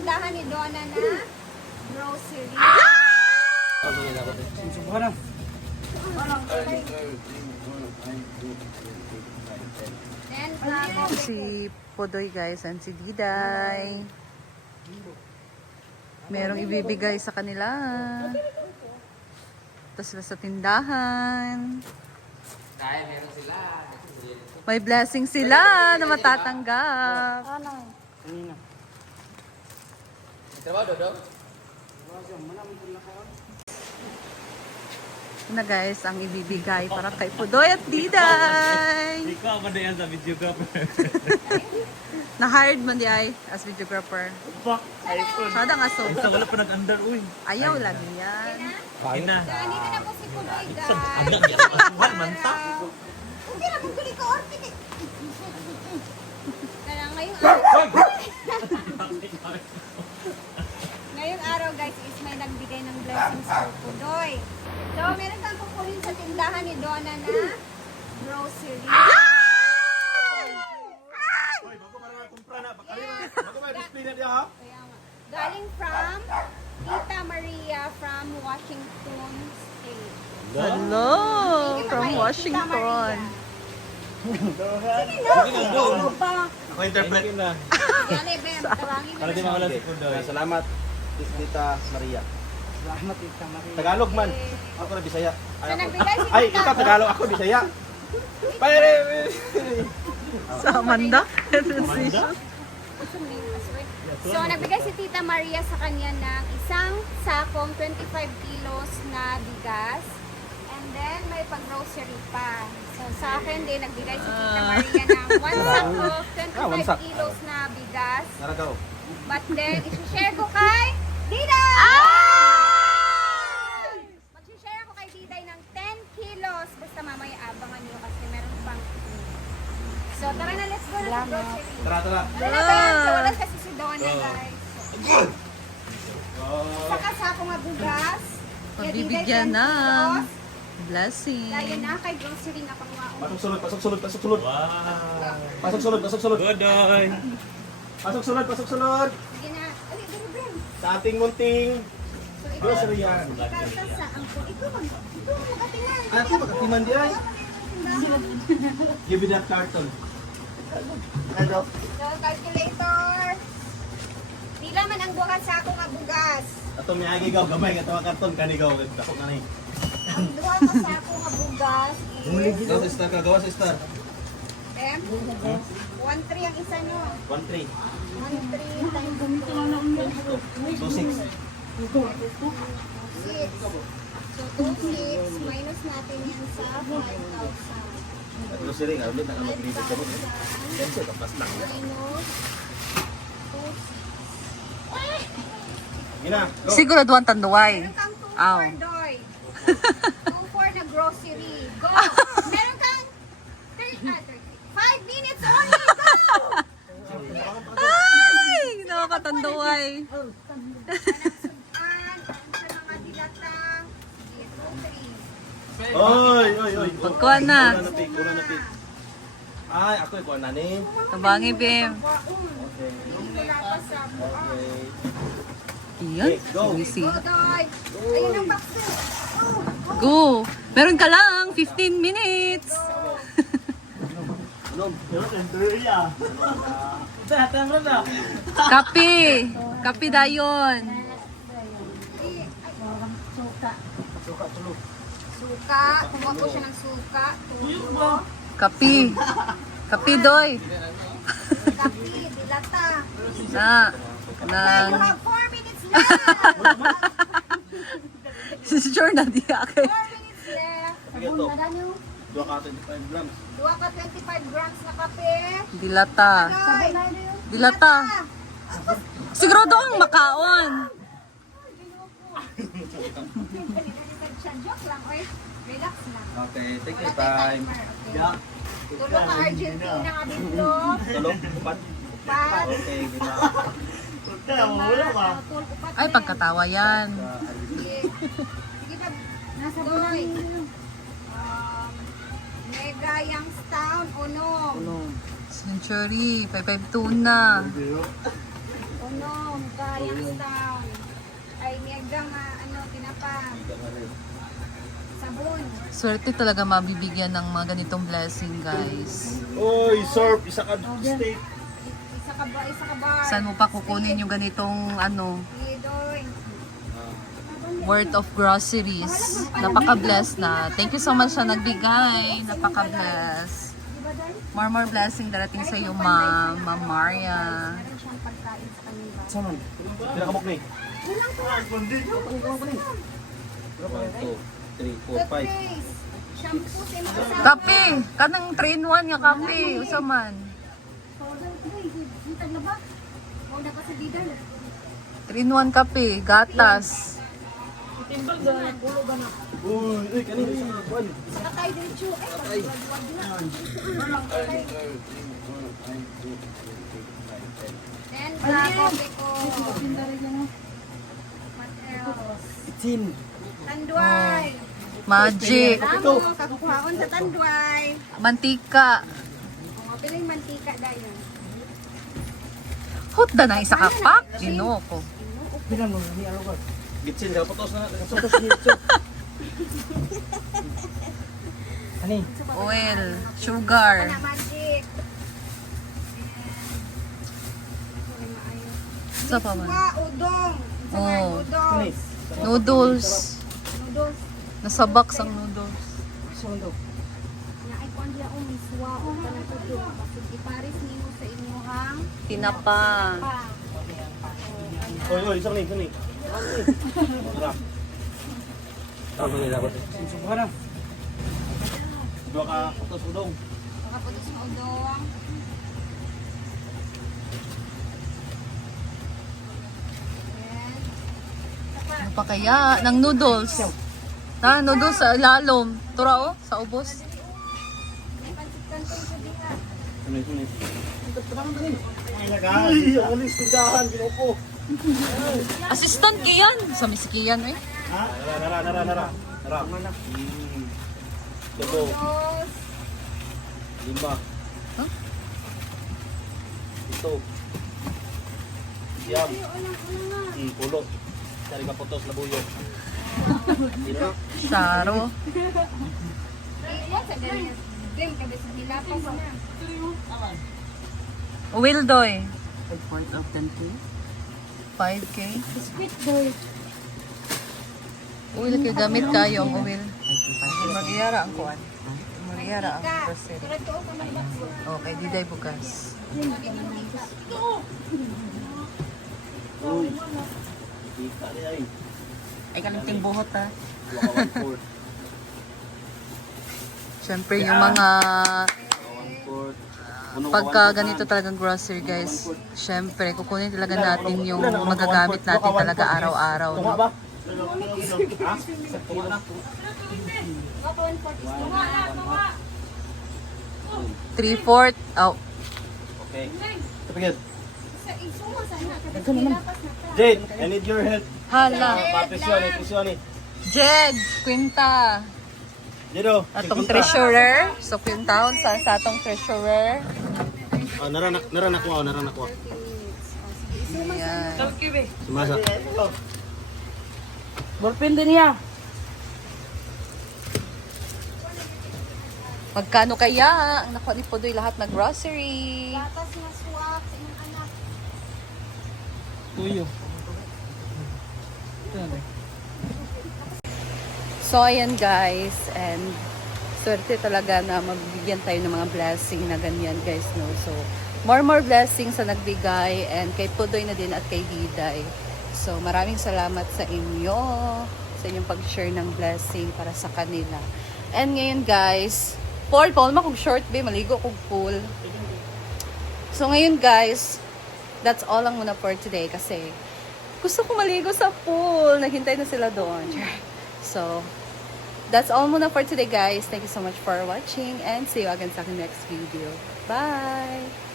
tindahan ni Donna na grocery. Then, Si Podoy guys and si Diday. Merong ibibigay sa kanila. Tapos sila sa tindahan. May blessing sila na matatanggap. Ito na guys, ang ibibigay para kay Podoy at Diday. Ikaw ba na yan sa videographer? Na-hired mo di ay as videographer. Fuck! iPhone! Sada nga so. Basta wala pa nag-under, uy. Ayaw lang yan. Ina. nandito na po si Punoy, guys. Anak niya, katuhan man ta. Hindi na kung kulit ko orchid eh. Kaya ngayong araw guys is may nagbigay ng blessings for Punoy. So, meron kang kukunin sa tindahan ni Donna na grocery. Kaya nga. Galing from Tita Maria from Washington State. Hello! Sige, From bye-bye, Washington. Ako interpret. Dali, Bem. Tawagin mo Para di na. mawala si Pudoy. Salamat, Tita Maria. Tagalog man. Ako na Bisaya. So, nagbigay si Ay, Tita. ikaw Tagalog, ako Bisaya. Pare. Sa Amanda. Transition. So, nagbigay si Tita Maria sa kanya ng isang sakong 25 kilos na bigas. And then, may pag-grocery pa. So, sa akin din, nagbigay si Tita Maria ng one sack of 25 kilos na bigas. Naragaw. But then, isi-share ko kay Diday! Mag-share ako kay Diday ng 10 kilos. Basta mamaya abangan nyo kasi meron pang... So, tara na, let's go na sa grocery. Tara. Tara na, Ben. So, wala kasi si Donna, guys. Saka sa akong mabugas. Pagbibigyan ng blessing. Dahil na kay grocery na pangwaon. Pasok sulod. Wow! Pasok sulod. Pudoy! Pasok sulod. Sige na. Ali, dali, Ben. Sa ating munting So, ikaw, grocery yan. karta sa angkot. Ikaw mag-atingan. Ako magkatiman di ay. Give me that carton. Ano? So, calculator. Pila man ang bukas sa akong mabugas. Ato may agi gaw gamay nga tawa karton kanigaw ako kanay. Ang duha ko sa akong mabugas is... Gawa sa star gawa sa star. Em? 1-3 ang isa nyo. 1-3. 1-3 times 2-6. 6. So, 2-6 minus natin yan sa 5,000. Grocery nga ulit na maglilit ka mo. Senso tapos lang. Minus 2-6. Gina, go. Siguro duwan tanduay. Meron kang 2-4, Aw. Doy. 2-4 na grocery. Go! Meron kang 5 minutes only. Go! Ay! Nakakatanduay. Sudan, sa mga dilatang 2-3. Oy. Pagkuha na. Una na pick. Ay, ako ikuha na ni. Tabangi, Bim. Okay. Wala pa sa Okay. Iyan. Go. Easy. Go, Doy. Ayun ang box. Go! Meron ka lang 15 minutes. Kape. Kape dayon. Suka. Kumuha ko siya ng suka. Tulo. Kape. Kape, Doy. Kapi. Dilata. Na. You Nang. have 4 minutes left. Sure na di ako. 4 minutes left. Sige to. 2 ka 25 grams. Duha ka 25 grams na kape. Dilata. Doy. Dilata. Sigurado ang makaon. Joke lang, oy. Relax lang. Okay, take Wala your tayong time. timer. Okay. Tulo ka Argentina ka dito. Tulog, upat. Upat. Okay, gina. Upat Ay, pagkatawa yan. Sige. Sige pa. Nasa Doy. Mega Youngstown, Unom. Century, 552 na. Unom. Mangga, Youngstown. Ay, niagang ano, tinapa. Sabon. Swerte talaga mabibigyan ng mga ganitong blessing, guys. Oy, surf, isa ka state. Isa ka bar. Saan mo pa kukunin yung ganitong ano, Lidoy. worth of groceries? Napaka-blessed na. Thank you so much sa nagbigay. Napaka-blessed. More blessing darating sa iyo, Ma'am Maria. Meron siyang pagkain sa kanila. Saman. Pila ka mukni? 1, 2, 3, 4, 5. Toothpaste. Shampoo sa mga kasama. Kape! Kanang 3-in-1 nga kape. Usa man. Hintag na ba? Huwag na pa sa bidal. 3-in-1 kape. Gatas. Uy, kanina. Sakay din siya. Ay, pag-wag na. Then, kape ko. What else? Tanduay. Magic. Lamo, kakuhaon sa tanduay. Mantika. O, piling mantika dayon. Hot da na isa ka pack. Ginoo ko. Gitsin, kaputos na. Oil. Sugar. Kana magic. Sa pa man. Miswa, udong. Sa mga Oh. noodles. Noodles. Noodles. Nasa box ang noodles. Naay ko ang diya o miswa o kanang udong. Kasi iparis nimo sa inyong Tinapa. pa. Oy, isang ning, isang ning. Tara. Tama nila ba? Dua ka putos udong. Makaputos ng udong. Then, saka, Ano pa kaya? Ng noodles. Na, noodles sa lalom. Tura oh, sa ubos. may pansit kantong ko diha. Sunay, sunay. Ay, lagay. Alis, tindahan, ginupo. Assistant kiyan. Sa misikiyan eh. Ha? Nara. Tulo, Noodles. 5. Huh? 7. Siyam. Ay, ulang. Pulo. Sari ka putos na buyo. Dino na. Saro. What sa ganyan? Game kada sa hilapas na. Wildoy. 5K. Sweet boy. Uwil kay gamit kayo ang uwil. Magyara ang kuan. Magyara ang grocery. Tulad ko ka man bakso. Okay, diday bukas. Uy. Kita rin ay. Ay kalimting buhot ha. Dua ka 1/4. Siyempre yung mga 1/4. Ano ka, pagka 1/4 ganito na? talagang grocery guys, siyempre kukunin talaga natin yung magagamit natin talaga araw-araw. Tunga No? ba? Ha? Tunga na. Wapa 1/4 3/4. Oh, Okay. Tapigil. Sa isuma sana kada sa hilapas na ta. Jade, I need your help. hala. Presyon eh. Jed, Quinta. Jade, oh. Atong treasurer. So, Quintaon sa atong treasurer. Naranak ko. Ayan. Sumasa. Magkano kaya ang nakuha ni Pudoy lahat na grocery? Gatas na swak sa inyong anak. Tuyo. So, ayan guys, and swerte talaga na magbigyan tayo ng mga blessing na ganyan guys, no? So, more blessings sa nagbigay and kay Pudoy na din at kay Diday. So, maraming salamat sa inyo, sa inyong pag-share ng blessing para sa kanila. And ngayon guys, Paul kung short ba, maligo kong pool. So, ngayon guys, that's all lang muna for today kasi gusto ko maligo sa pool. Naghintay na sila doon. So, that's all muna for today guys. Thank you so much for watching and see you again sa aking next video. Bye!